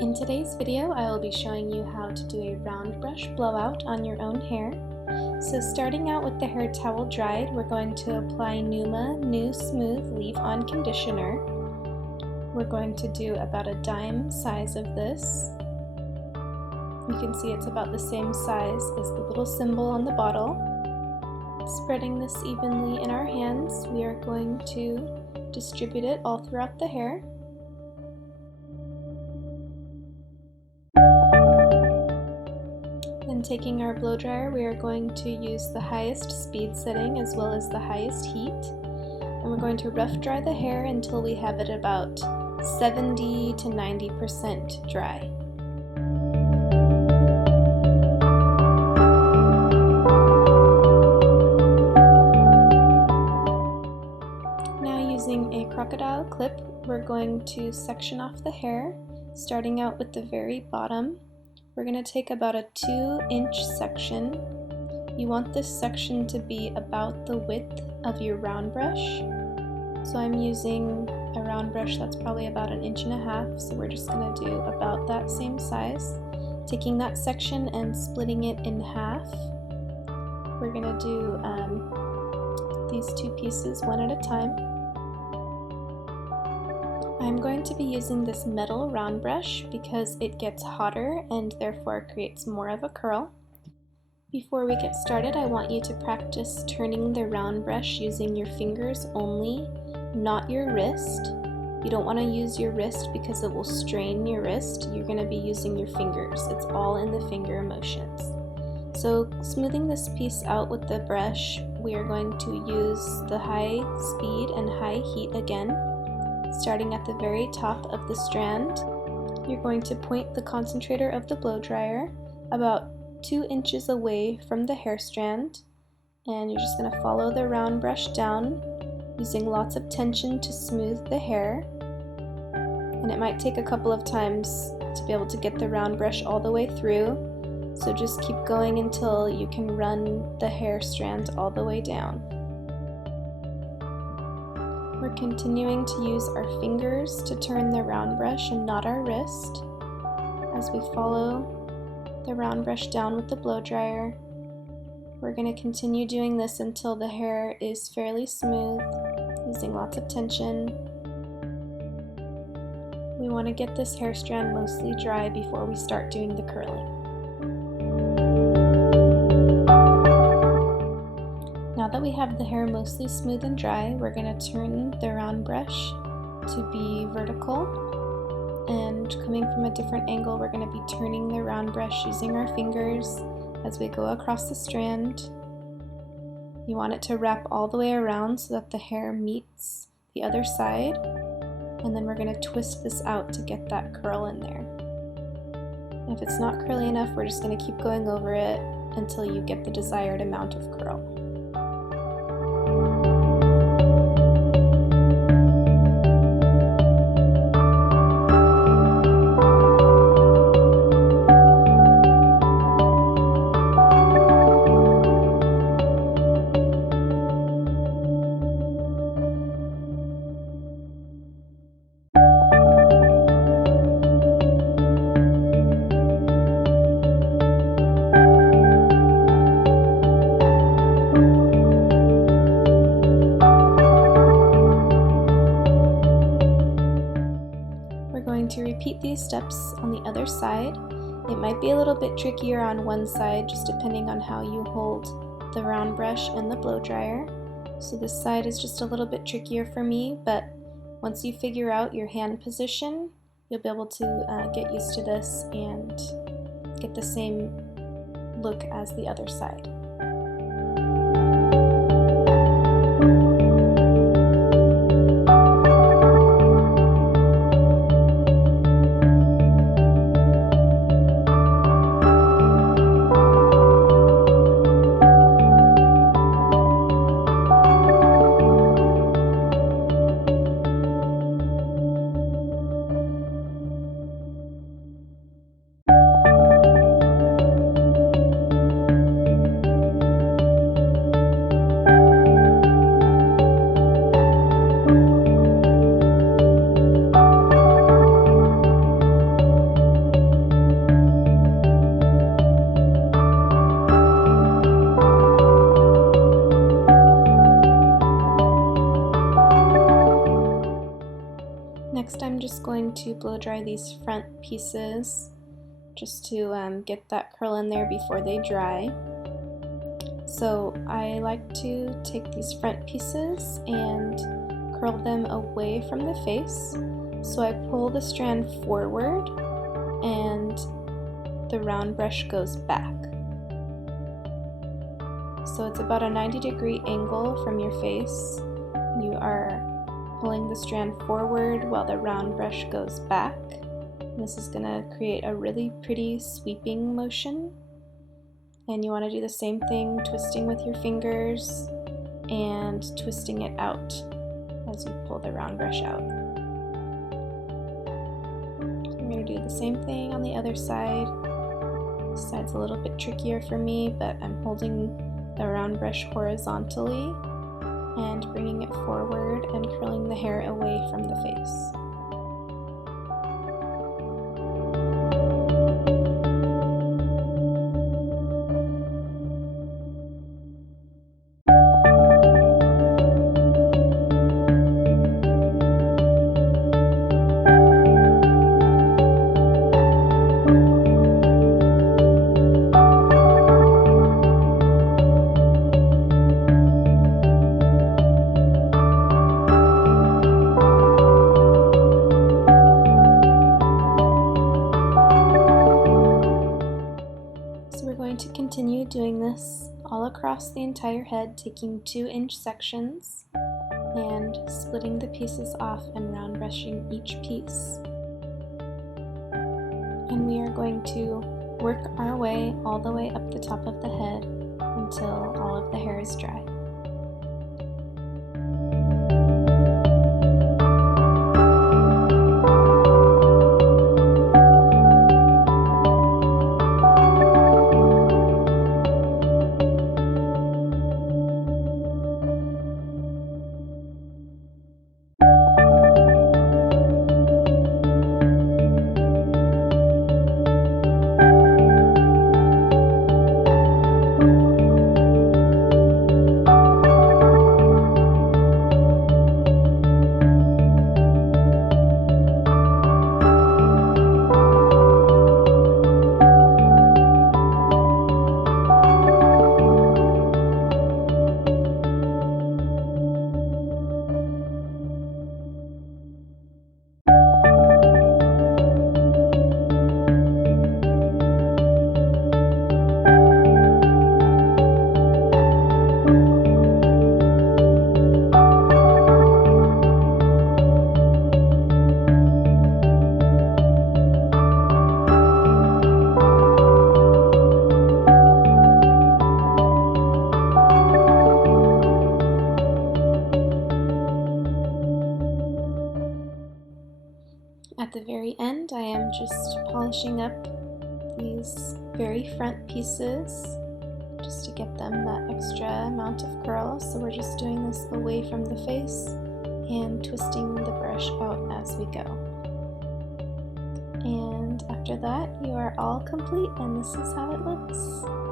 In today's video, I will be showing you how to do a round brush blowout on your own hair. So starting out with the hair towel dried, we're going to apply Neuma Nuesmooth Leave-On Conditioner. We're going to do about a dime size of this. You can see it's about the same size as the little symbol on the bottle. Spreading this evenly in our hands, we are going to distribute it all throughout the hair. Then taking our blow dryer, we are going to use the highest speed setting as well as the highest heat. And we're going to rough dry the hair until we have it about 70 to 90% dry. Now using a crocodile clip, we're going to section off the hair, starting out with the very bottom. We're going to take about a 2-inch section. You want this section to be about the width of your round brush. So I'm using a round brush that's probably about 1.5 inches, so we're just going to do about that same size. Taking that section and splitting it in half. We're going to do these two pieces one at a time. I'm going to be using this metal round brush because it gets hotter and therefore creates more of a curl. Before we get started, I want you to practice turning the round brush using your fingers only, not your wrist. You don't want to use your wrist because it will strain your wrist. You're going to be using your fingers. It's all in the finger motions. So smoothing this piece out with the brush, we are going to use the high speed and high heat again. Starting at the very top of the strand, you're going to point the concentrator of the blow dryer about 2 inches away from the hair strand, and you're just going to follow the round brush down using lots of tension to smooth the hair. And it might take a couple of times to be able to get the round brush all the way through, so just keep going until you can run the hair strand all the way down. We're continuing to use our fingers to turn the round brush and not our wrist as we follow the round brush down with the blow dryer. We're going to continue doing this until the hair is fairly smooth, using lots of tension. We want to get this hair strand mostly dry before we start doing the curling. Now that we have the hair mostly smooth and dry, we're going to turn the round brush to be vertical, and coming from a different angle, we're going to be turning the round brush using our fingers as we go across the strand. You want it to wrap all the way around so that the hair meets the other side, and then we're going to twist this out to get that curl in there. If it's not curly enough, we're just going to keep going over it until you get the desired amount of curl. To repeat these steps on the other side. It might be a little bit trickier on one side just depending on how you hold the round brush and the blow dryer. So this side is just a little bit trickier for me, but once you figure out your hand position, you'll be able to get used to this and get the same look as the other side. to blow dry these front pieces just to get that curl in there before they dry. So I like to take these front pieces and curl them away from the face. So I pull the strand forward and the round brush goes back. So it's about a 90-degree angle from your face. You are pulling the strand forward while the round brush goes back. This is going to create a really pretty sweeping motion. And you want to do the same thing, twisting with your fingers and twisting it out as you pull the round brush out. I'm going to do the same thing on the other side. This side's a little bit trickier for me, but I'm holding the round brush horizontally and bringing it forward and curling the hair away from the face. To continue doing this all across the entire head, taking 2-inch sections and splitting the pieces off and round brushing each piece. And we are going to work our way all the way up the top of the head until all of the hair is dry. At the very end, I am just polishing up these very front pieces just to get them that extra amount of curl. So we're just doing this away from the face and twisting the brush out as we go. And after that, you are all complete, and this is how it looks.